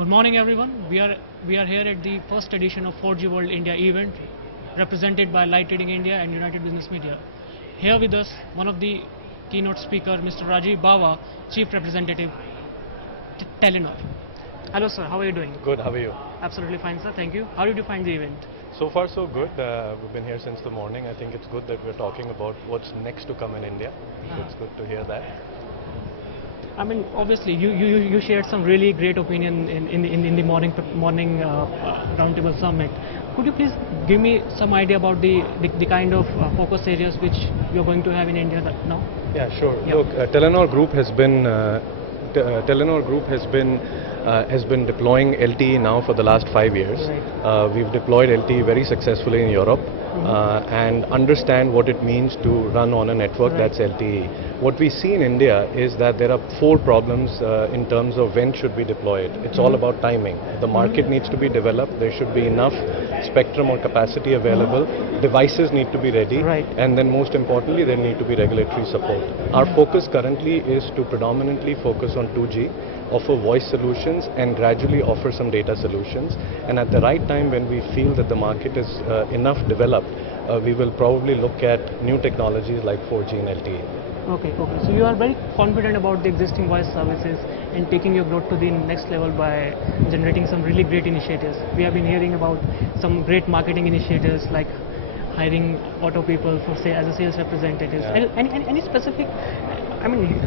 Good morning, everyone. We are here at the first edition of 4G World India event, represented by Light Reading India and United Business Media. Here with us, one of the keynote speaker, Mr. Rajiv Bawa, Chief Representative, Telenor. Hello, sir. How are you doing? Good. How are you? Absolutely fine, sir. Thank you. How did you find the event? So far, so good. We've been here since the morning. I think it's good that we're talking about what's next to come in India. So it's good to hear that. I mean, obviously, you shared some really great opinion in the morning roundtable summit. Could you please give me some idea about the kind of focus areas which you're going to have in India now? Yeah, sure. Yeah. Look, Telenor Group has been deploying LTE now for the last 5 years. Right. We've deployed LTE very successfully in Europe. And understand what it means to run on a network that's LTE. What we see in India is that there are 4 problems in terms of when should we deploy it. It's all about timing. The market needs to be developed. There should be enough spectrum or capacity available. Devices need to be ready. Right. And then most importantly, there need to be regulatory support. Our focus currently is to predominantly focus on 2G, offer voice solutions and gradually offer some data solutions. And at the right time when we feel that the market is enough developed, we will probably look at new technologies like 4G and LTE. Okay. So you are very confident about the existing voice services and taking your growth to the next level by generating some really great initiatives. We have been hearing about some great marketing initiatives like hiring auto people for as a sales representatives. Yeah. Any specific? I mean,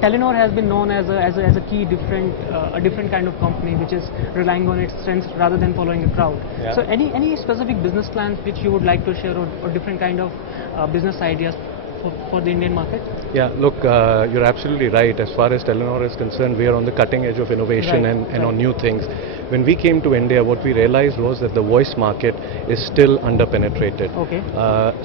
Telenor has been known as a key different kind of company which is relying on its strengths rather than following a crowd. Yeah. So any specific business plans which you would like to share or different kind of business ideas for the Indian market? Yeah, look, you're absolutely right. As far as Telenor is concerned, we are on the cutting edge of innovation Right, and right. on new things. When we came to India, what we realized was that the voice market is still under-penetrated. Okay.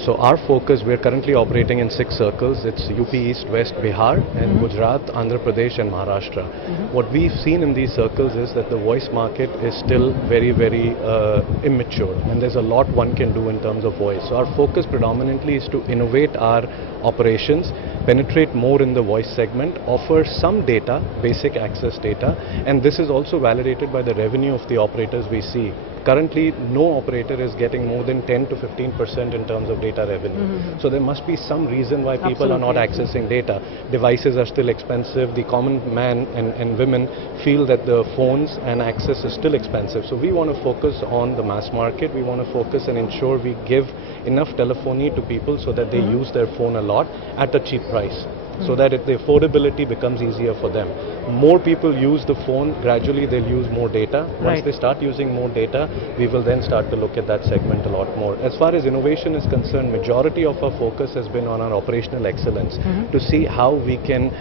So our focus, we're currently operating in 6 circles. It's UP East, West, Bihar, and Gujarat, Andhra Pradesh, and Maharashtra. What we've seen in these circles is that the voice market is still very, very immature, and there's a lot one can do in terms of voice. So our focus predominantly is to innovate our operations, penetrate more in the voice segment, offer some data, basic access data, and this is also validated by the revenue of the operators we see. Currently, no operator is getting more than 10 to 15% in terms of data revenue. So there must be some reason why people are not accessing data. Devices are still expensive. The common man and women feel that the phones and access is still expensive. So we want to focus on the mass market. We want to focus and ensure we give enough telephony to people so that they use their phone a lot at a cheap price, so that if the affordability becomes easier for them. More people use the phone, gradually they'll use more data. Once they start using more data, we will then start to look at that segment a lot more. As far as innovation is concerned, majority of our focus has been on our operational excellence to see how we can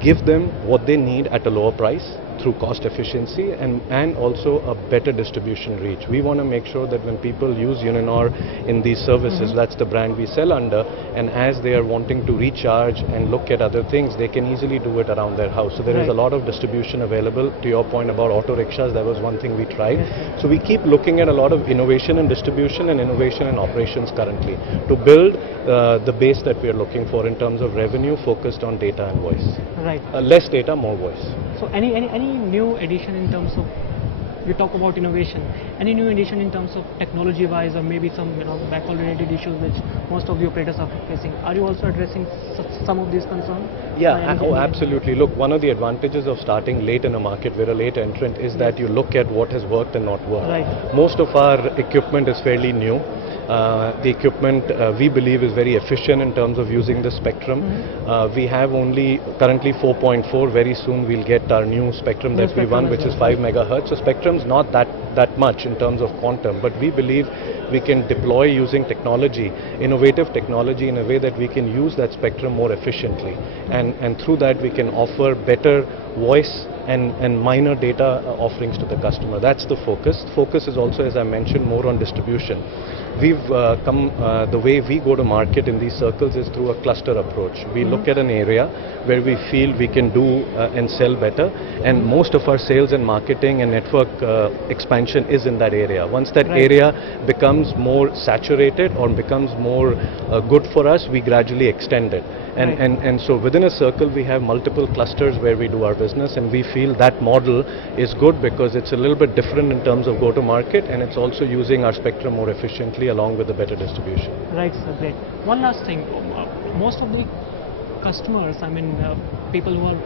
give them what they need at a lower price through cost efficiency and also a better distribution reach. We want to make sure that when people use Uninor in these services, that's the brand we sell under, and as they are wanting to recharge and look at other things, they can easily do it around their house. So there is a lot of distribution available. To your point about auto rickshaws, that was one thing we tried. So we keep looking at a lot of innovation in distribution and innovation in operations currently to build the base that we are looking for in terms of revenue focused on data and voice. Right. Less data, more voice. So any new addition in terms of, you talk about innovation, any new addition in terms of technology wise or maybe some backhaul related issues which most of the operators are facing? Are you also addressing some of these concerns? Yeah, absolutely. Look, one of the advantages of starting late in a market, we're a late entrant, is that you look at what has worked and not worked. Right. Most of our equipment is fairly new. The equipment we believe is very efficient in terms of using the spectrum. We have only currently 4.4. Very soon we'll get our new spectrum that we run, which is 5 megahertz. So spectrum's not that much in terms of quantum, but we believe we can deploy using technology, innovative technology, in a way that we can use that spectrum more efficiently, and through that we can offer better voice and minor data offerings to the customer. That's the focus. Focus is also, as I mentioned, more on distribution. We've the way we go to market in these circles is through a cluster approach. We look at an area where we feel we can do and sell better, and most of our sales and marketing and network expansion is in that area. Once that area becomes more saturated or becomes more good for us, we gradually extend it. And so within a circle we have multiple clusters where we do our business, and we feel feel that model is good because it's a little bit different in terms of go-to-market, and it's also using our spectrum more efficiently along with the better distribution. Right, sir. Great. One last thing. Most of the customers, I mean, people who are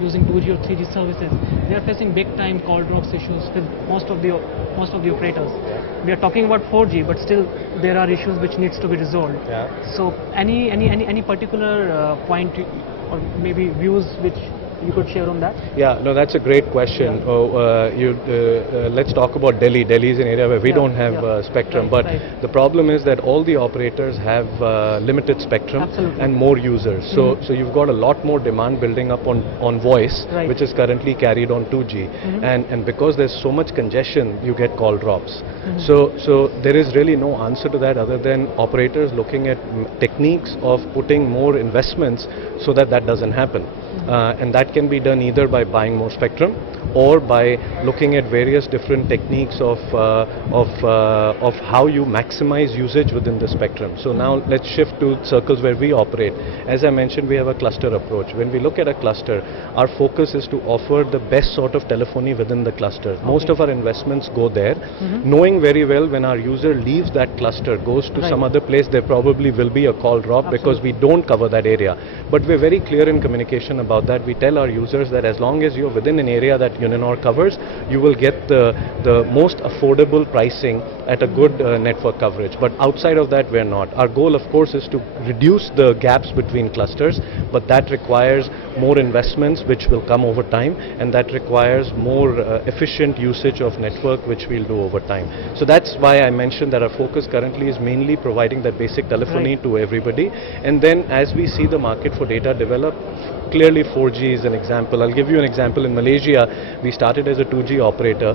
using 2G or 3G services, they are facing big time call drops issues with most of the operators. We are talking about 4G, but still there are issues which needs to be resolved. Yeah. So any particular point or maybe views which you could share on that? Yeah, no, that's a great question. Yeah. Let's talk about Delhi. Delhi is an area where we don't have spectrum, Right, but right. the problem is that all the operators have limited spectrum. Absolutely. And more users. So you've got a lot more demand building up on voice, Right. which is currently carried on 2G. And because there's so much congestion, you get call drops. So there is really no answer to that other than operators looking at techniques of putting more investments so that that doesn't happen. And that can be done either by buying more spectrum or by looking at various different techniques of how you maximize usage within the spectrum. So now let's shift to circles where we operate. As I mentioned, we have a cluster approach. When we look at a cluster, our focus is to offer the best sort of telephony within the cluster. Most of our investments go there, knowing very well when our user leaves that cluster, goes to some other place, there probably will be a call drop because we don't cover that area. But we're very clear in communication about that. We tell our users that as long as you're within an area that Uninor covers, you will get the most affordable pricing at a good network coverage. But outside of that, we're not. Our goal, of course, is to reduce the gaps between clusters, but that requires more investments, which will come over time, and that requires more efficient usage of network, which we'll do over time. So that's why I mentioned that our focus currently is mainly providing that basic telephony to everybody, and then as we see the market for data develop, clearly 4G is an example. I'll give you an example. In Malaysia, we started as a 2G operator.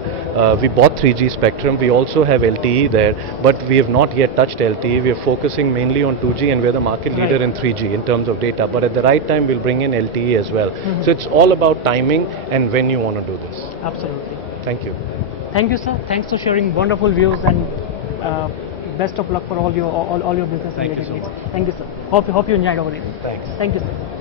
We bought 3G spectrum. We also have LTE there, but we have not yet touched LTE. We are focusing mainly on 2G, and we're the market leader in 3G in terms of data. But at the right time, we'll bring in LTE as well. So it's all about timing and when you want to do this. Absolutely. Thank you. Thank you, sir. Thanks for sharing wonderful views, and best of luck for all your business Thank you related so needs. much. Thank you, sir. Hope you enjoyed our evening. Thanks. Thank you, sir.